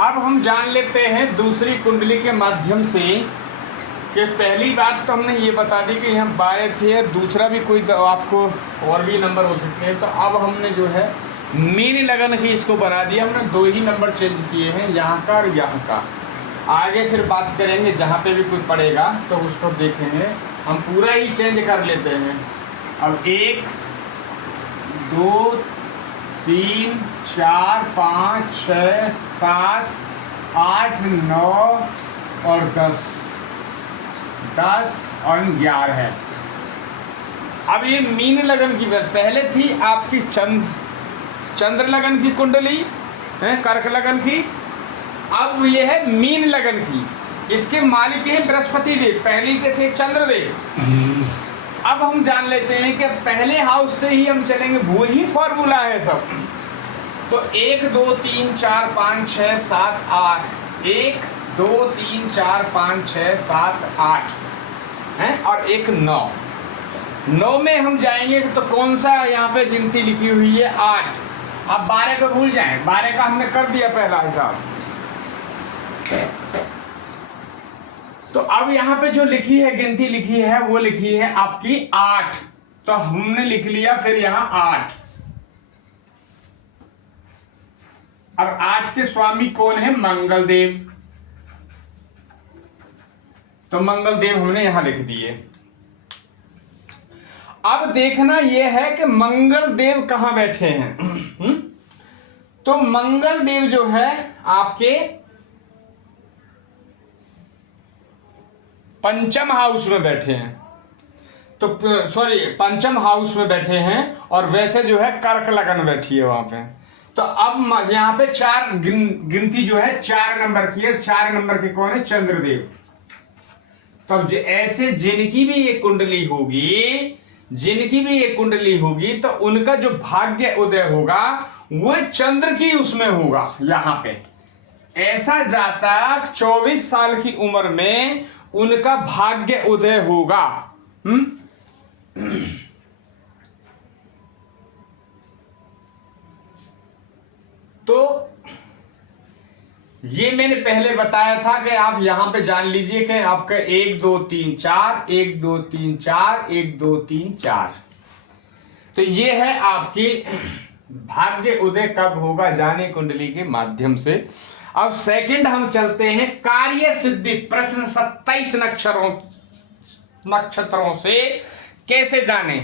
अब हम जान लेते हैं दूसरी कुंडली के माध्यम से कि पहली बात तो हमने ये बता दी कि यहाँ 12 थे, दूसरा भी कोई तो आपको और भी नंबर हो सकते हैं। तो अब हमने जो है मीन लगन की इसको बना दिया, हमने 2 ही नंबर चेंज किए हैं, यहाँ का और यहाँ का। आगे फिर बात करेंगे जहाँ पे भी कोई पड़ेगा तो उसको देखेंगे, हम पूरा ही चेंज कर लेते हैं। अब 1 2 3 4 5 6 7 8 9 और 10 और 11 है। अब ये मीन लगन की बात पहले थी आपकी चंद्र लगन की कुंडली है, कर्क लगन की। अब ये है मीन लगन की, इसके मालिक हैं बृहस्पति देव, पहले के थे चंद्रदेव। अब हम जान लेते हैं कि पहले हाउस से ही हम चलेंगे, वही फॉर्मूला है सब। तो 1 2 3 4 5 6 7 8 1 2 3 4 5 6 7 8 है और एक 9 में हम जाएंगे तो कौन सा यहाँ पे गिनती लिखी हुई है 8। अब 12 को भूल जाएं, 12 का हमने कर दिया पहला हिसाब। तो अब यहाँ पे जो लिखी है गिनती लिखी है वो लिखी है आपकी 8, तो हमने लिख लिया फिर यहाँ 8। अब 8 के स्वामी कौन है? मंगल देव, तो मंगल देव हमने यहां लिख दिए। अब देखना यह है कि मंगल देव कहां बैठे हैं। तो मंगल देव जो है आपके पंचम हाउस में बैठे हैं, तो पंचम हाउस में बैठे हैं, और वैसे जो है कर्क लगन बैठी है वहां पे। तो अब यहाँ पे 4 गिनती जो है 4 नंबर की है, 4 नंबर के कौन है? चंद्रदेव। तब ऐसे जिनकी भी ये कुंडली होगी तो उनका जो भाग्य उदय होगा वो चंद्र की उसमें होगा। यहां पे ऐसा जातक 24 साल की उम्र में उनका भाग्य उदय होगा। तो ये मैंने पहले बताया था कि आप यहां पे जान लीजिए कि आपका 1 2 3 4 1 2 3 4 1 2 3 4, तो ये है आपकी भाग्य उदय कब होगा, जाने कुंडली के माध्यम से। अब सेकंड हम चलते हैं कार्य सिद्धि प्रश्न 27 नक्षत्रों से कैसे जाने।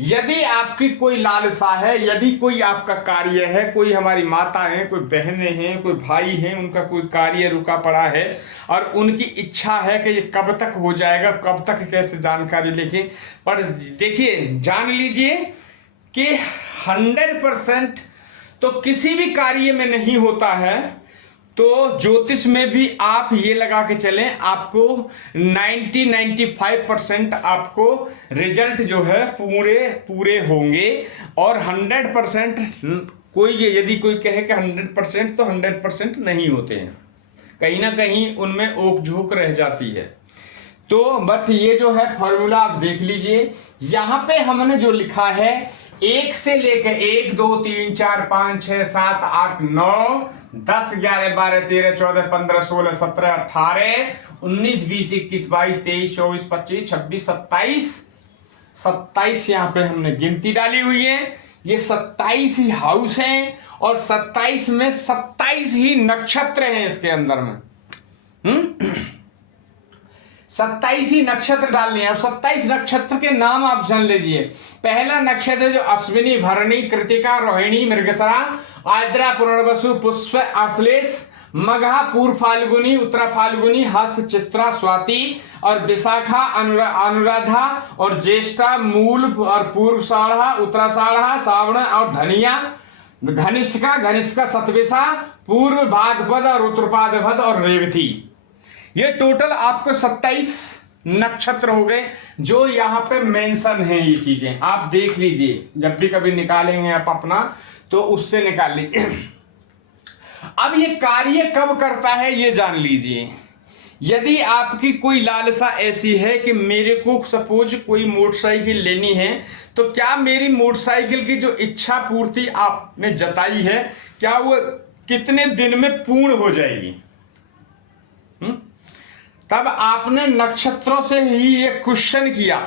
यदि आपकी कोई लालसा है, यदि कोई आपका कार्य है, कोई हमारी माता है, कोई बहनें हैं, कोई भाई हैं, उनका कोई कार्य रुका पड़ा है और उनकी इच्छा है कि ये कब तक हो जाएगा, कब तक कैसे जानकारी लेके, पर देखिए जान लीजिए कि 100% तो किसी भी कार्य में नहीं होता है। तो ज्योतिष में भी आप ये लगा के चलें, आपको 90-95% आपको रिजल्ट जो है पूरे होंगे, और 100% कोई यदि कोई कहे कि 100% तो 100% नहीं होते हैं, कहीं ना कहीं उनमें ओक झोंक रह जाती है। तो बट ये जो है फॉर्मूला आप देख लीजिए, यहाँ पे हमने जो लिखा है 1 से लेकर 1 2 3 4 5 6 7 8 9 10 11 12 13 14 15 16 17 18 19 20 21 22 23 24 25 26 27 यहाँ पे हमने गिनती डाली हुई है। ये 27 ही हाउस हैं और 27 में 27 ही नक्षत्र हैं इसके अंदर में। 27 ही नक्षत्र डालने हैं। अब 27 नक्षत्र के नाम आप जान लीजिए। पहला नक्षत्र जो अश्विनी, भरणी, कृतिका, रोहिणी, मृगशिरा, आर्द्रा, पुनर्वसु, पुष्प, आश्लेष, मघा, पूर्व फाल्गुनी, उत्तरा फाल्गुनी, हस्त, चित्रा, स्वाति और विशाखा, अनुराधा और ज्येष्ठा, मूल और पूर्वाषाढ़ा, उत्तराषाढ़ा, श्रावण और धनिया, घनिष्ठा, सतविशा, पूर्व भाद्रपद और उत्तरभाद्रपद और रेवती। ये टोटल आपको 27 नक्षत्र हो गए जो यहाँ पे मेंशन है। ये चीजें आप देख लीजिए, जब भी कभी निकालेंगे आप अपना तो उससे निकाल लीजिए। अब ये कार्य कब करता है ये जान लीजिए। यदि आपकी कोई लालसा ऐसी है कि मेरे को सपोज कोई मोटरसाइकिल लेनी है, तो क्या मेरी मोटरसाइकिल की जो इच्छा पूर्ति आपने जताई है, क्या वो कितने दिन में पूर्ण हो जाएगी। तब आपने नक्षत्रों से ही ये क्वेश्चन किया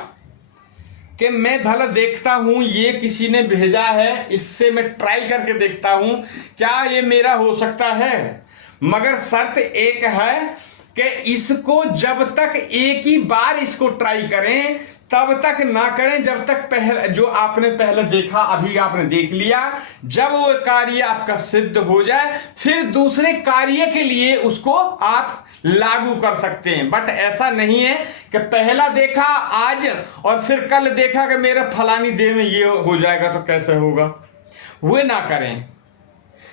कि मैं भला देखता हूं, ये किसी ने भेजा है, इससे मैं ट्राई करके देखता हूं क्या ये मेरा हो सकता है। मगर शर्त एक है कि इसको जब तक एक ही बार इसको ट्राई करें तब तक ना करें जब तक पहले जो आपने पहले देखा, अभी आपने देख लिया, जब वो कार्य आपका सिद्ध हो जाए फिर दूसरे कार्य के लिए उसको आप लागू कर सकते हैं। बट ऐसा नहीं है कि पहला देखा आज और फिर कल देखा कि मेरे फलानी देह में ये हो जाएगा तो कैसे होगा, वो ना करें।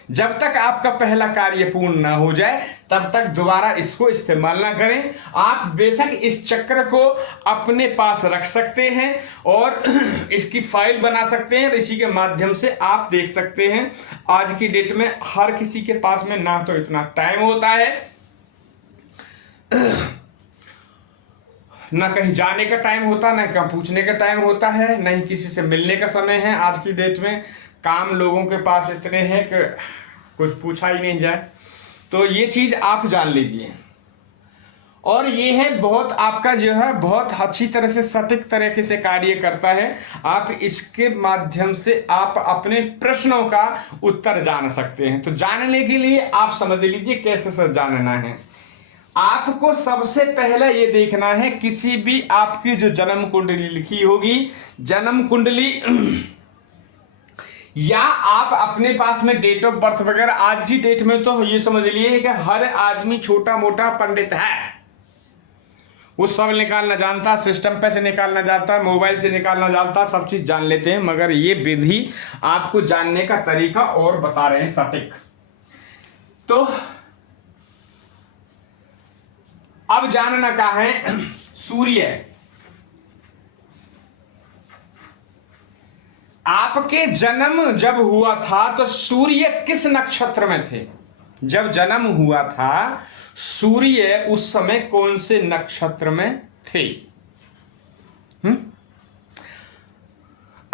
जब तक आपका पहला कार्य पूर्ण ना हो जाए तब तक दोबारा इसको इस्तेमाल ना करें। आप बेशक इस चक्र को अपने पास रख सकते हैं और इसकी फाइल बना सकते हैं, इसी के माध्यम से आप देख सकते हैं। आज की डेट में हर किसी के पास में ना तो इतना टाइम होता है, ना कहीं जाने का टाइम होता, ना कहीं पूछने का टाइम होता है, ना ही किसी से मिलने का समय है। आज की डेट में काम लोगों के पास इतने हैं कि कुछ पूछा ही नहीं जाए। तो ये चीज़ आप जान लीजिए। और ये है बहुत आपका जो है बहुत अच्छी तरह से सटीक तरीके से कार्य करता है। आप इसके माध्यम से आप अपने प्रश्नों का उत्तर जान सकते हैं। तो जानने के लिए आप समझ लीजिए कैसे सर जानना है। आपको सबसे पहला ये देखना है, किसी भी आपकी जो जन्म कुंडली लिखी होगी, जन्म कुंडली या आप अपने पास में डेट ऑफ बर्थ वगैरह, आज की डेट में तो ये समझ लिए कि हर आदमी छोटा मोटा पंडित है, वो सब निकालना जानता, सिस्टम पे से निकालना जानता, मोबाइल से निकालना जानता, सब चीज जान लेते हैं। मगर ये विधि आपको जानने का तरीका और बता रहे हैं सटीक। तो अब जानना क्या है, सूर्य आपके जन्म जब हुआ था तो सूर्य किस नक्षत्र में थे। जब जन्म हुआ था सूर्य उस समय कौन से नक्षत्र में थे।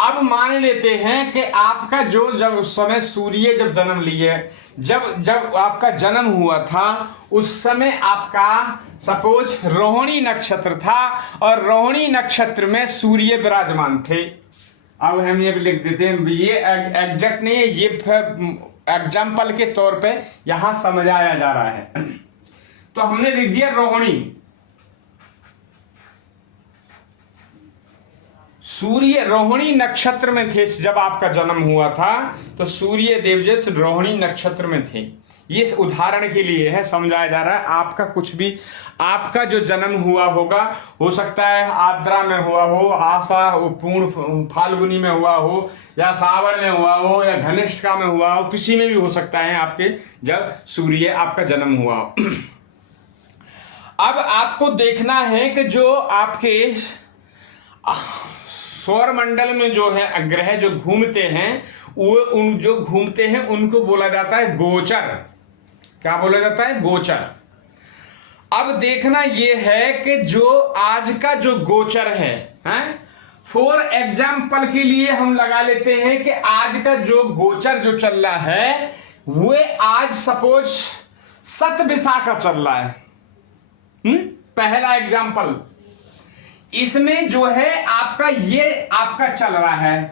अब मान लेते हैं कि आपका जो जब उस समय सूर्य जब जन्म लिए, जब आपका जन्म हुआ था उस समय आपका सपोज रोहिणी नक्षत्र था और रोहिणी नक्षत्र में सूर्य विराजमान थे। अब हम ये भी लिख देते हैं, ये एग्जैक्ट नहीं है, ये एग्जाम्पल के तौर पे यहां समझाया जा रहा है। तो हमने लिख दिया रोहिणी, सूर्य रोहिणी नक्षत्र में थे जब आपका जन्म हुआ था, तो सूर्य देवजित रोहिणी नक्षत्र में थे। ये इस उदाहरण के लिए है, समझाया जा रहा है। आपका कुछ भी, आपका जो जन्म हुआ होगा, हो सकता है आद्रा में हुआ हो, आशा पूर्ण फाल्गुनी में हुआ हो, या सावन में हुआ हो, या घनिष्ठा में हुआ हो, किसी में भी हो सकता है आपके जब सूर्य आपका जन्म हुआ हो। अब आपको देखना है कि जो आपके सौर मंडल में जो है ग्रह जो घूमते हैं, वो उन जो घूमते हैं उनको बोला जाता है गोचर। क्या बोला जाता है? गोचर। अब देखना यह है कि जो आज का जो गोचर है, फॉर एग्जाम्पल के लिए हम लगा लेते हैं कि आज का जो गोचर जो चल रहा है वो आज सपोज सतविसा का चल रहा है। पहला एग्जाम्पल, इसमें जो है आपका ये आपका चल रहा है,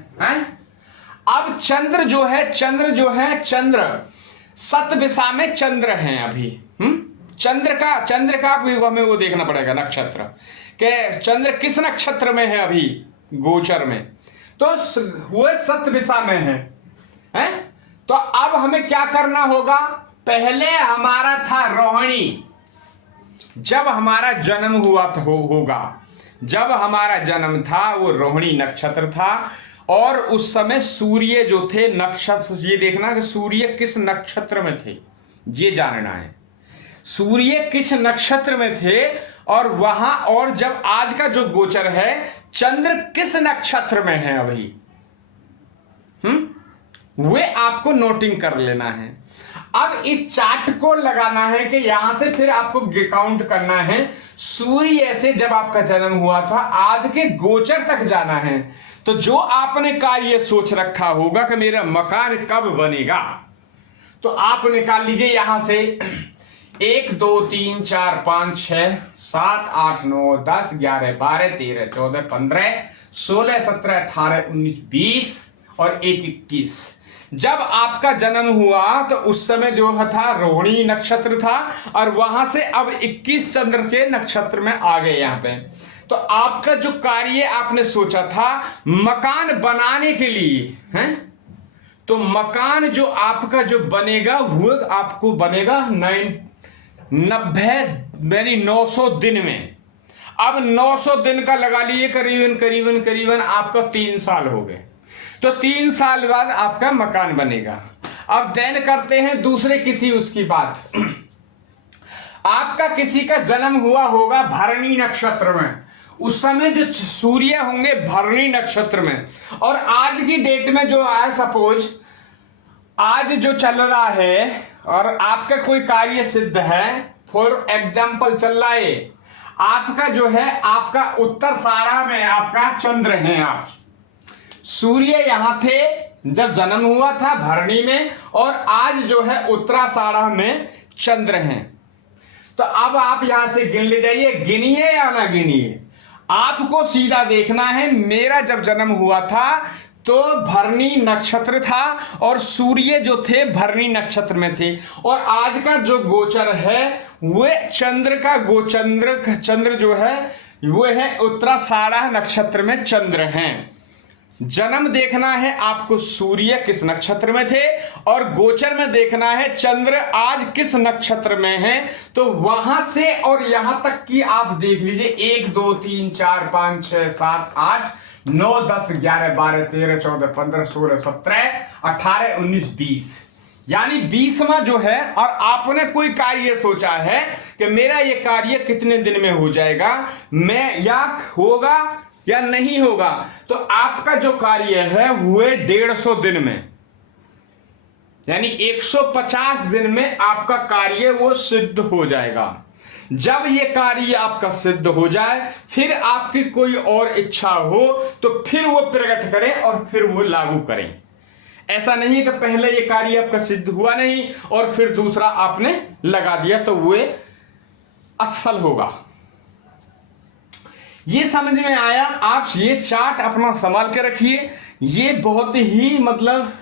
अब चंद्र जो है चंद्र सतविसा में चंद्र हैं अभी। चंद्र का भी हमें वो देखना पड़ेगा नक्षत्र के, चंद्र किस नक्षत्र में है अभी गोचर में, तो वो सतविसा में है। तो अब हमें क्या करना होगा, पहले हमारा था रोहिणी, जब हमारा जन्म हुआ होगा, जब हमारा जन्म था वो रोहिणी नक्षत्र था, और उस समय सूर्य जो थे नक्षत्र, ये देखना कि सूर्य किस नक्षत्र में थे, ये जानना है सूर्य किस नक्षत्र में थे। और वहां, और जब आज का जो गोचर है चंद्र किस नक्षत्र में है अभी, वे आपको नोटिंग कर लेना है। अब इस चार्ट को लगाना है कि यहां से फिर आपको काउंट करना है, सूर्य से जब आपका जन्म हुआ था आज के गोचर तक जाना है। तो जो आपने कार्य सोच रखा होगा कि मेरा मकान कब बनेगा, तो आप निकाल लीजिए यहां से 1 2 3 4 5 6 7 8 9 10 11 12 13 14 15 16 17 18 19 20 और 1 21। जब आपका जन्म हुआ तो उस समय जो था रोहिणी नक्षत्र था और वहां से अब 21 चंद्र के नक्षत्र में आ गए यहाँ पे। तो आपका जो कार्य आपने सोचा था मकान बनाने के लिए है, तो मकान जो आपका जो बनेगा वो आपको बनेगा 90 यानी 900 दिन में। अब 900 दिन का लगा लिए करीबन करीबन करीबन आपका 3 साल हो गए, तो 3 साल बाद आपका मकान बनेगा। अब देन करते हैं दूसरे किसी उसकी बात। आपका किसी का जन्म हुआ होगा भरणी नक्षत्र में, उस समय जो सूर्य होंगे भरणी नक्षत्र में, और आज की डेट में जो है सपोज आज जो चल रहा है और आपका कोई कार्य सिद्ध है, फॉर एग्जाम्पल चल रहा है आपका जो है आपका उत्तर साढ़ा में आपका चंद्र है। आप सूर्य यहां थे जब जन्म हुआ था भरणी में, और आज जो है उत्तराषाढ़ा में चंद्र हैं। तो अब आप यहां से गिन ले जाइए, गिनिए या ना गिनिए, आपको सीधा देखना है। मेरा जब जन्म हुआ था तो भरणी नक्षत्र था और सूर्य जो थे भरणी नक्षत्र में थे, और आज का जो गोचर है वह चंद्र का चंद्र जो है वो है उत्तराषाढ़ा नक्षत्र में चंद्र हैं। जन्म देखना है आपको सूर्य किस नक्षत्र में थे, और गोचर में देखना है चंद्र आज किस नक्षत्र में है। तो वहां से और यहां तक की आप देख लीजिए 1 2 3 4 5 6 7 8 9 10 11 12 13 14 15 16 17 18 19 20, यानी 20वां जो है। और आपने कोई कार्य सोचा है कि मेरा ये कार्य कितने दिन में हो जाएगा, मैं या होगा या नहीं होगा, तो आपका जो कार्य है वह 150 दिन में यानी 150 दिन में आपका कार्य वो सिद्ध हो जाएगा। जब ये कार्य आपका सिद्ध हो जाए फिर आपकी कोई और इच्छा हो तो फिर वो प्रकट करें और फिर वो लागू करें। ऐसा नहीं कि पहले ये कार्य आपका सिद्ध हुआ नहीं और फिर दूसरा आपने लगा दिया तो वो असफल होगा। ये समझ में आया? आप ये चार्ट अपना संभाल के रखिए। ये बहुत ही मतलब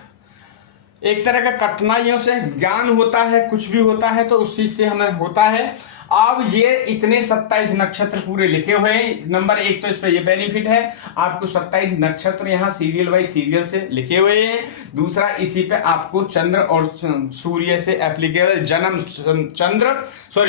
एक तरह का कठिनाइयों से ज्ञान होता है, कुछ भी होता है तो उस चीज से हमें होता है। अब ये इतने 27 नक्षत्र पूरे लिखे हुए हैं। नंबर 1 तो इस पर ये बेनिफिट है, आपको 27 नक्षत्र यहाँ सीरियल बाई सीरियल से लिखे हुए हैं। दूसरा इसी पे आपको चंद्र और सूर्य से एप्लीकेबल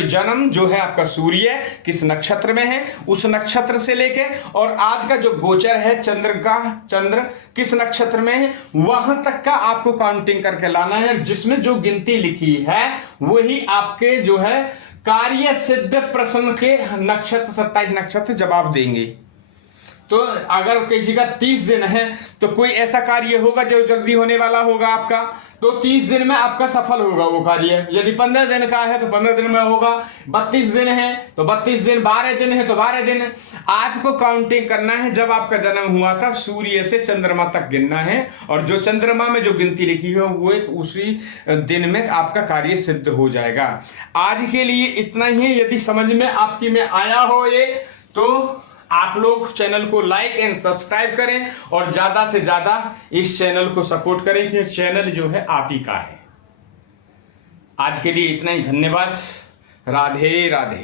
जन्म जो है आपका सूर्य किस नक्षत्र में है उस नक्षत्र से लेके, और आज का जो गोचर है चंद्र किस नक्षत्र में है वहां तक का आपको काउंटिंग करके लाना है। जिसमें जो गिनती लिखी है वही आपके जो है कार्य सिद्ध प्रश्न के नक्षत्र 27 नक्षत्र जवाब देंगे। तो अगर किसी का 30 दिन है तो कोई ऐसा कार्य होगा जो जल्दी होने वाला होगा आपका, तो 30 दिन में आपका सफल होगा वो कार्य। यदि 15 दिन का है तो 15 दिन में होगा, 32 दिन है तो 32 दिन, 12 दिन है तो 12 दिन। आपको काउंटिंग करना है जब आपका जन्म हुआ था सूर्य से चंद्रमा तक गिनना है, और जो चंद्रमा में जो गिनती लिखी है वो उसी दिन में आपका कार्य सिद्ध हो जाएगा। आज के लिए इतना ही। यदि समझ में आपकी में आया हो ये तो आप लोग चैनल को लाइक एंड सब्सक्राइब करें और ज्यादा से ज्यादा इस चैनल को सपोर्ट करें कि चैनल जो है आप ही का है। आज के लिए इतना ही। धन्यवाद। राधे राधे।